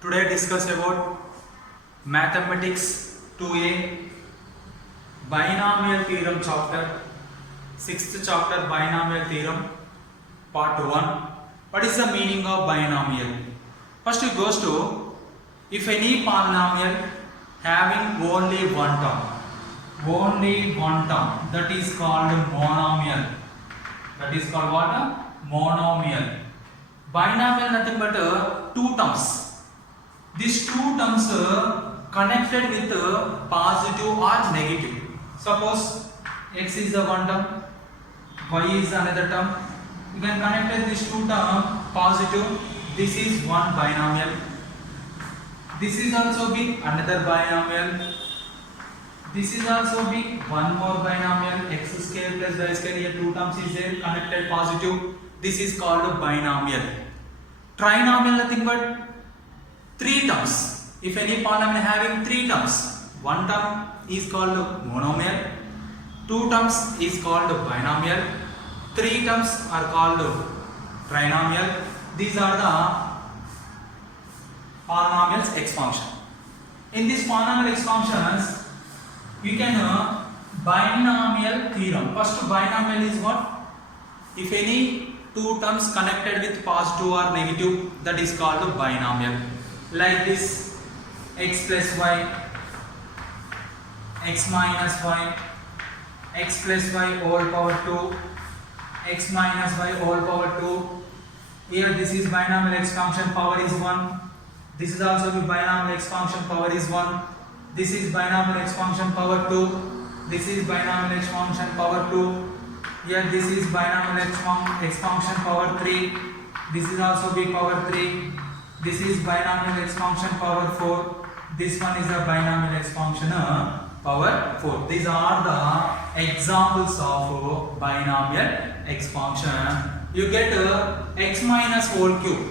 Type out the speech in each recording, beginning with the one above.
Today discuss about mathematics 2A binomial theorem chapter, 6th chapter binomial theorem part 1. What is the meaning of binomial? First it goes to, if any polynomial having only one term, that is called monomial. That is called what? Monomial. Binomial nothing but two terms. These two terms connected with positive or negative. Suppose x is the one term, y is another term. You can connect these two terms positive. This is one binomial. This is also be another binomial. This is also be one more binomial. X square plus y square, here two terms is there connected positive. This is called a binomial. Trinomial nothing but three terms. If any polynomial having three terms, one term is called monomial, two terms is called binomial, three terms are called trinomial. These are the polynomials expansion. In these polynomial expansions, you can binomial theorem. First binomial is what? If any two terms connected with positive or negative, that is called a binomial. Like this, x plus y, x minus y, x plus y whole power 2, x minus y whole power 2. Here this is binomial expansion, power is 1. This is also the binomial expansion, power is 1. This is binomial expansion, power 2. This is binomial expansion, power 2. Here this is binomial expansion, power 3. This is also be power 3. This is binomial expansion, power 4. This one is a binomial expansion, power 4. These are the examples of binomial expansion. You get x minus whole cube.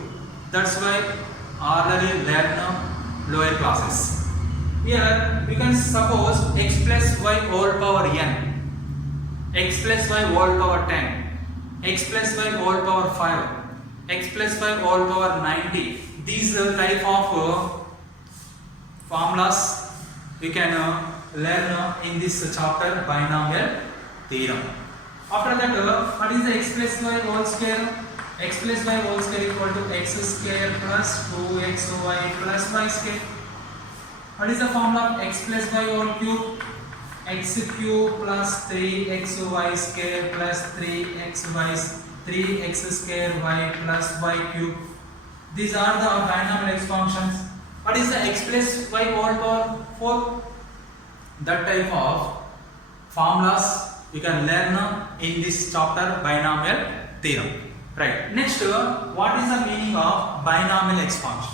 That's why already learn lower classes. Here we can suppose x plus y whole power n, x plus y whole power 10, x plus y whole power 5, x plus y whole power 90. These type of formulas we can learn in this chapter binomial theorem. After that, what is the x plus y whole square? X plus y whole square equal to x square plus 2xy plus y square. What is the formula of x plus y whole cube? X cube plus 3xy square plus 3x square y plus y cube. These are the binomial expansions. What is the x plus y whole power 4? That type of formulas you can learn in this chapter binomial theorem. Right. Next, what is the meaning of binomial expansion?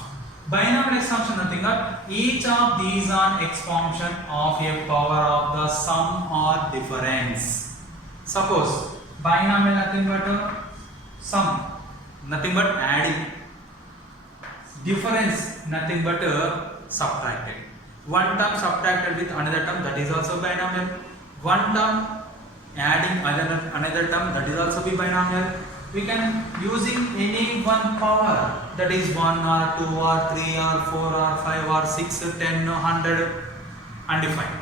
Binomial expansion nothing but each of these are expansion of a power of the sum or difference. Suppose binomial nothing but sum, nothing but adding. Difference nothing but subtracted. One term subtracted with another term, that is also binomial. One term adding another term, that is also be binomial. We can using any one power, that is 1 or 2 or 3 or 4 or 5 or 6 or 10 or 100 undefined.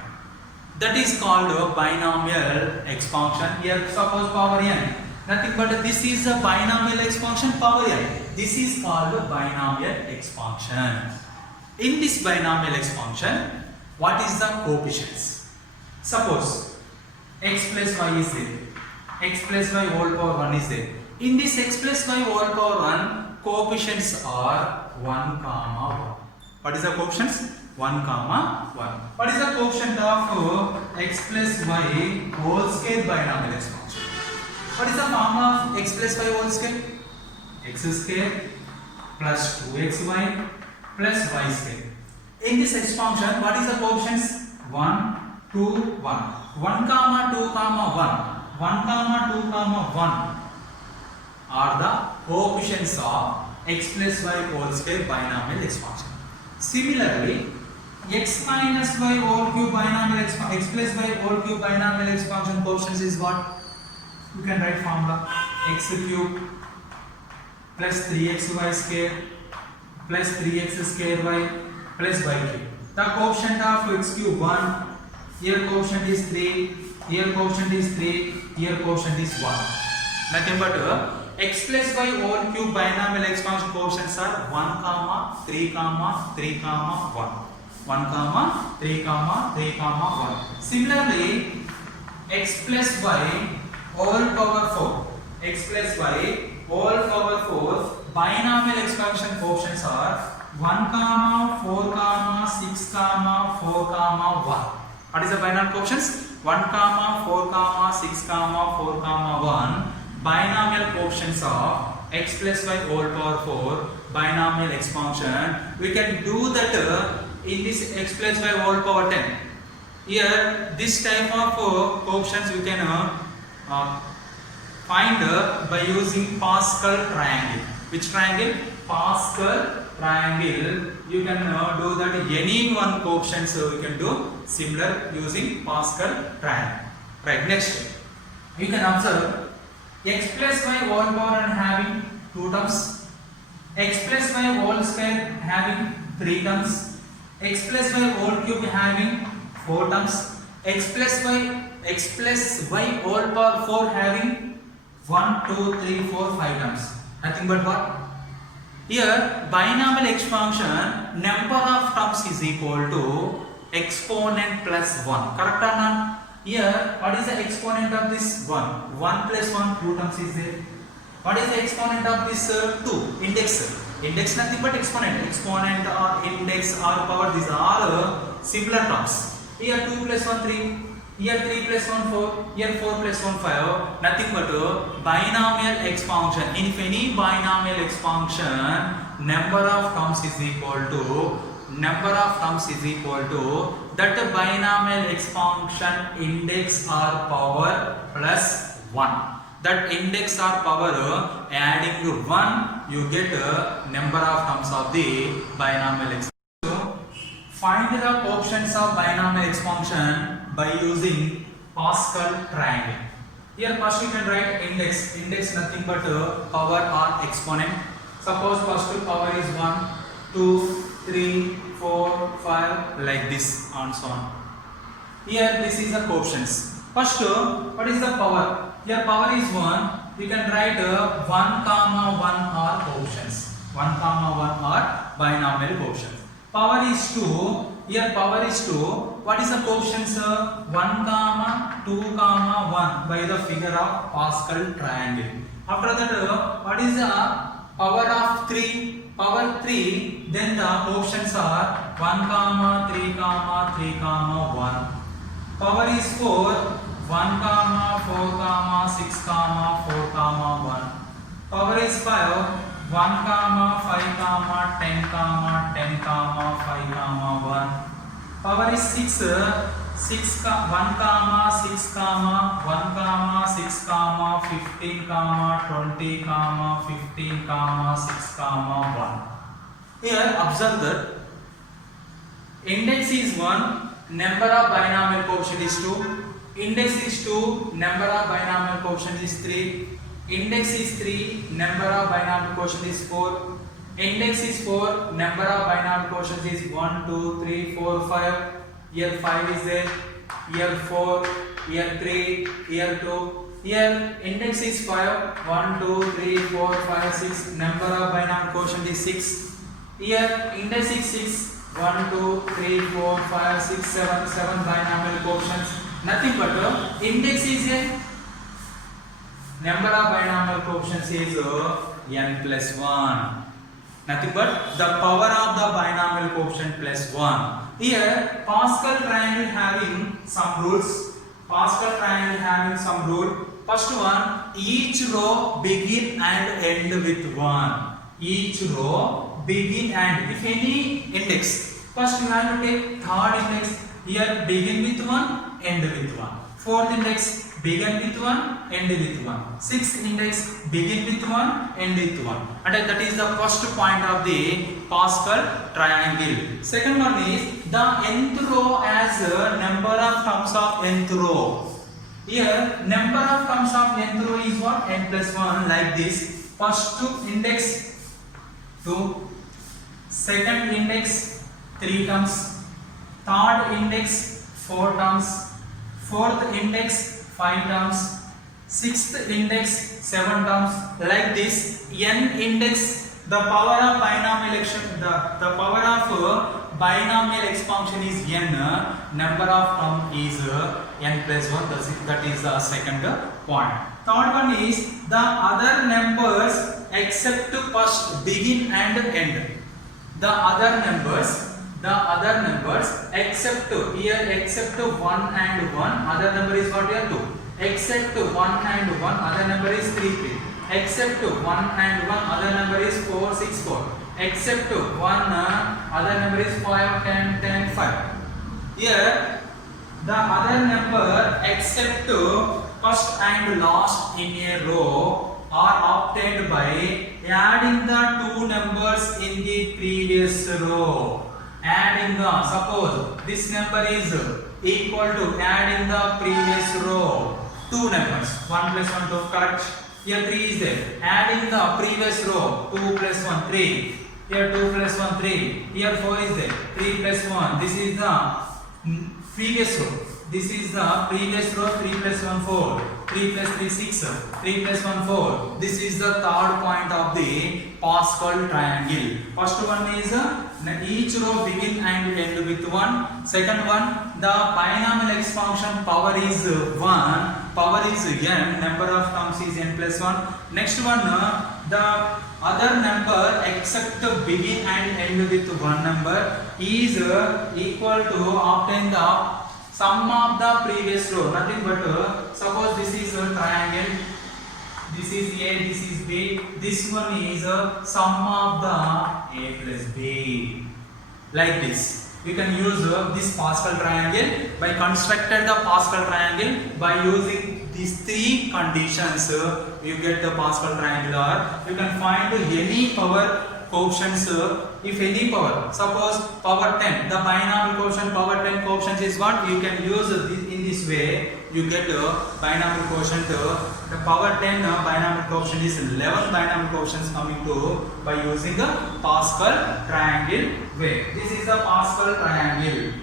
That is called a binomial expansion. Here suppose power n, nothing but this is a binomial expansion, power n. This is called a binomial expansion. In this binomial expansion, what is the coefficients? Suppose x plus y is there, x plus y whole power 1 is there. In this x plus y whole power 1, coefficients are 1, 1. What is the coefficients? 1, 1. What is the coefficient of x plus y whole square binomial expansion? What is the formula of x plus y whole square? X square plus 2xy plus y square. In this expansion, what is the coefficients? 1, 2, 1. 1, 2, 1. 1, 2, 1 are the coefficients of x plus y whole square binomial expansion. Similarly, x minus y whole cube binomial expansion, x plus y whole cube binomial expansion coefficients is what? You can write formula x cube plus 3xy square plus 3x square y plus y cube. The coefficient of x cube 1. Here coefficient is 3. Here coefficient is 3. Here coefficient is 1. Nothing but x plus y whole cube binomial expansion coefficients are 1 comma 3 comma 3 comma 1. 1 comma 3 comma 3 comma 1. Similarly, x plus y whole power 4. X plus y whole power 4 binomial expansion coefficients are 1 comma 4 comma 6 comma 4 comma 1. What is the binomial coefficients? 1 comma 4 comma 6 comma 4 comma 1. Binomial coefficients of x plus y whole power 4 binomial expansion. We can do that in this x plus y whole power 10. Here this type of coefficients we can find by using Pascal triangle. Which triangle? Pascal triangle. You can do that any one coefficient, so we can do similar using Pascal triangle. Right, next you can observe x plus y whole power and having 2 terms, x plus y whole square having 3 terms, x plus y whole cube having 4 terms, x plus y whole power 4 having 1, 2, 3, 4, 5 terms. Nothing but what? Here binomial expansion number of terms is equal to exponent plus 1. Correct or not? Here what is the exponent of this 1? 1 plus 1, 2 terms is there. What is the exponent of this 2? Index. Index nothing but exponent. Exponent or index or power, these are similar terms. Here 2 plus 1 3. Here 3 plus 1 4. Here 4 plus 1 5. Nothing but binomial expansion. If any binomial expansion number of terms is equal to that binomial expansion index or power plus 1. That index or power adding to 1, you get number of terms of the binomial expansion. So, find the coefficients of binomial expansion by using Pascal triangle. Here first you can write index. Index nothing but power or exponent. Suppose first power is 1, 2, 3, 4, 5 like this and so on. Here this is the coefficients. First what is the power? Here power is 1. You can write 1 comma 1 are coefficients. 1 comma 1 are binomial coefficients. Power is 2. Here power is 2. What is the coefficients? 1 comma 2 comma 1 by the figure of Pascal triangle. After that what is the power of 3? Power 3, then the coefficients are 1 comma 3 comma 3 comma 1. Power is 4, 1 comma 4 comma 6 comma 4 comma 1. Power is 5, 1 comma 5 comma 10 comma 10 comma 5 comma 1. Power is 6, 1 comma 6 comma 1 comma 6 comma 15 comma 20 comma 15 comma 6 comma 1. Here observe that index is 1, number of binomial coefficient is 2. Index is 2, number of binomial coefficient is 3. Index is 3, number of binomial coefficient is 4. Index is 4, number of binomial coefficient is 1, 2, 3, 4, 5. Here 5 is there. Here 4, here 3, here 2. Here index is 5, 1, 2, 3, 4, 5, 6. Number of binomial quotient is 6. Here index is 6, 1, 2, 3, 4, 5, 6, 7 binomial quotients. Nothing but index is a number of binomial quotients is n plus 1. Nothing but the power of the binomial quotient plus 1. Here Pascal triangle having some rules. Pascal triangle having some rule. First one, each row begin and end with 1. Each row begin and, if any index. First you have to take third index. Here begin with 1, end with 1. Fourth index, begin with 1, end with 1. Sixth index, begin with 1, end with 1. And that is the first point of the Pascal triangle. Second one is the nth row as a number of terms of nth row. Here number of terms of nth row is what? N plus 1, like this. First index 2, second index 3 terms, third index 4 terms, fourth index 5 terms, sixth index 7 terms. Like this, n index, the power of binomial binomial expansion is n, number of term is n plus 1. That is the second point. Third one is the other numbers except first, begin and end. The other numbers except here, except 1 and 1, other number is what here 2. Except 1 and 1, other number is 3 3. Except 1 and 1, other number is 4 6 4. Except 1, other number is 5 10 10 5. Here the other number except first and last in a row are obtained by adding the two numbers in the previous row. Adding the, suppose this number is equal to, adding the previous row two numbers, 1 plus 1 2, correct. Here 3 is there. Adding the previous row, 2 plus 1 3. Here 2 plus 1 3. Here 4 is there. 3 plus 1. This is the previous row. This is the previous row. 3 plus 1 4. 3 plus 3 6. 3 plus 1 4. This is the third point of the Pascal triangle. First one is each row begin and end with 1. Second one, the binomial expansion power is 1. Power is n, number of terms is n plus 1. Next one, the other number except begin and end with 1 number is equal to, obtain the sum of the previous row. Nothing but suppose this is a triangle, this is A, this is B, this one is sum of the A plus B. Like this. We can use this Pascal triangle. By constructed the Pascal triangle by using these three conditions, you get the Pascal triangle. Or you can find any power coefficients. If any power, suppose power 10, the binomial coefficient power 10 coefficient is what? You can use in this way. You get binomial quotient. The power 10 binomial quotient is 11 binomial quotients coming to by using the Pascal triangle way. This is the Pascal triangle.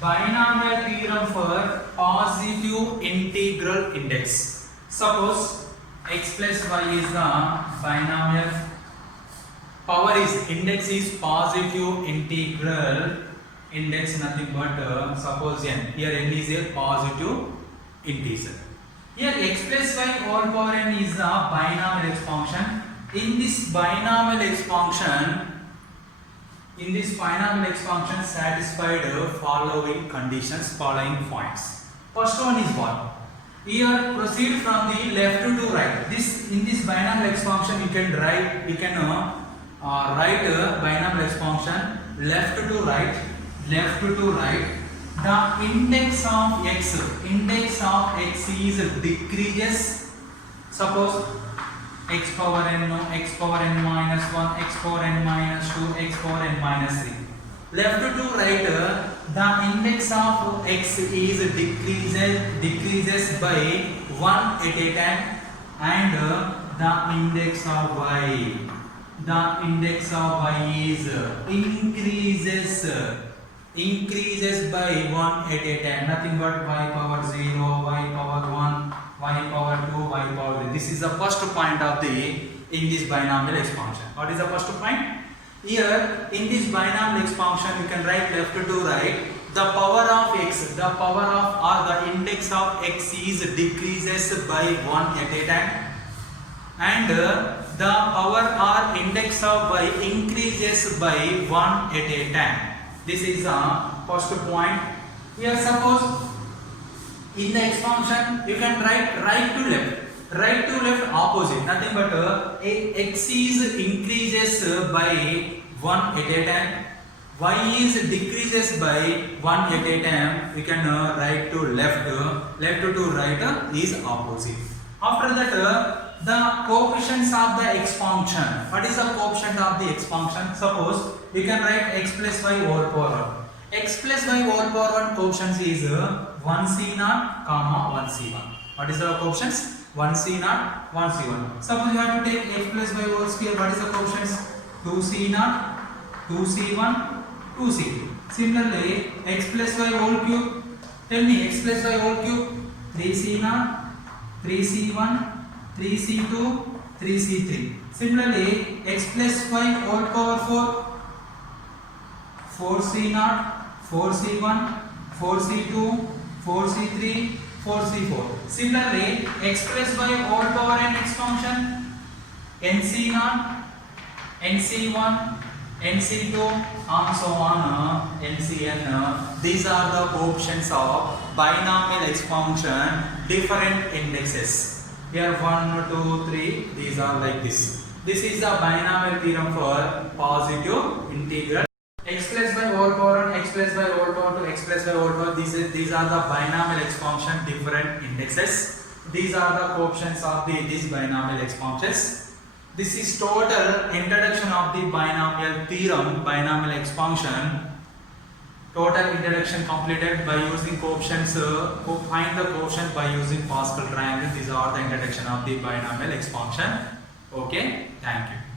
Binomial theorem for positive integral index. Suppose x plus y is the binomial. Power is, index is positive integral. Index nothing but suppose n. Here n is a positive integer. Here x plus y whole power n is the binomial expansion. In this binomial expansion, satisfied following conditions, following points. First one is what? Here proceed from the left to right. This in this binomial expansion you can write. We can write binomial expansion left to right. Left to right, the index of x is decreases. Suppose x power n minus 1, x power n minus 2, x power n minus 3. Left to right, the index of x is decreases by 1 at a time, and the index of y is increases by 1 at a time. Nothing but y power 0, y power 1, y power 2, y power 3. This is the first point of the in this binomial expansion. What is the first point? Here in this binomial expansion you can write left to right. The power of x, the power of or the index of x is decreases by 1 at a time, and the power or index of y increases by 1 at a time. This is the first point. Here suppose in the expansion you can write right to left opposite. Nothing but x is increases by 1 at a time, y is decreases by 1 at a time. We can right to left to right is opposite. After that the coefficients of the expansion. What is the coefficient of the expansion? Suppose we can write x plus y whole power 1. X plus y whole power 1 coefficient is 1c0, 1c1. What is the coefficients? 1c0, 1c1. Suppose you have to take x plus y whole square. What is the coefficients? 2c0, 2c1, 2c2. Similarly, x plus y whole cube. Tell me x plus y whole cube. 3c0, 3c1, 3c2, 3c3. Similarly, x plus y whole power 4. 4c0, 4c1, 4c2, 4c3, 4c4. Similarly, x plus y whole power n x function. nc0, nc1, nc2, and so on, ncn. These are the coefficients of binomial expansion, different indexes. Here 1, 2, 3, these are like this. This is the binomial theorem for positive integral. X plus y whole power 1, x plus y whole power 2, x plus y whole power. These are the binomial expansion, different indexes. These are the coefficients of these binomial expansions. This is total introduction of the binomial theorem, binomial expansion. Total introduction completed by using coefficients. Find the coefficient by using Pascal triangle. These are the introduction of the binomial expansion. Okay, thank you.